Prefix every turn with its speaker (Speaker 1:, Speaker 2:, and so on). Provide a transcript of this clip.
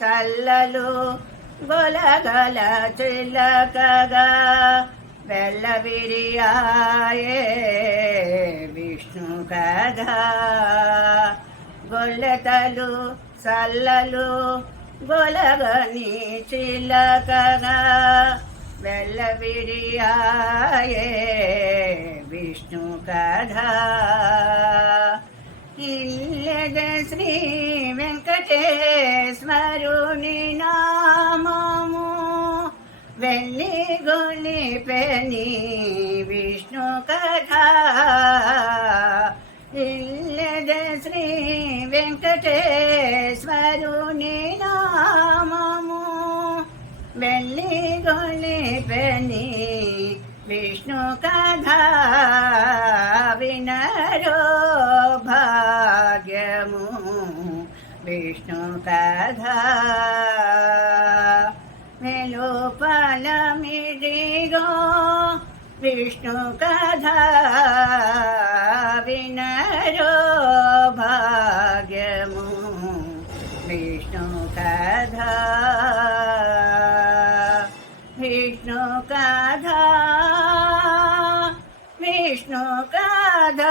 Speaker 1: చల్లలు గొలగల చిల్లకగా బెల్లవిరియాయే విష్ణు కథ. గొల్లెతలు చల్లలు గొలగని చిలకగా బెల్లవిరియాయే విష్ణు కథ. ఇల్లెద శ్రీ వెంకటేశ్వరుని నామము. వెళ్ళి గొలిపెని విష్ణు కథ. ఇల్లద శ్రీ వెంకటేశ్వరుని నామము. వెళ్ళి గొలిపెని విష్ణు కథ. వినరో భా భాగ్యము విష్ణు కథ మెలోపలమిడిగో విష్ణు కథ వినరో భాగ్యము విష్ణు కథ విష్ణు కథ విష్ణు కథ